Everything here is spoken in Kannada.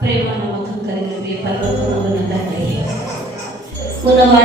ಪ್ರೇಮ ನಮ್ಮನ್ನು ಕರೆದರೆ ಪರ್ವತನವನ್ನು ತಂದೆ. ಉನ್ನವಾಡ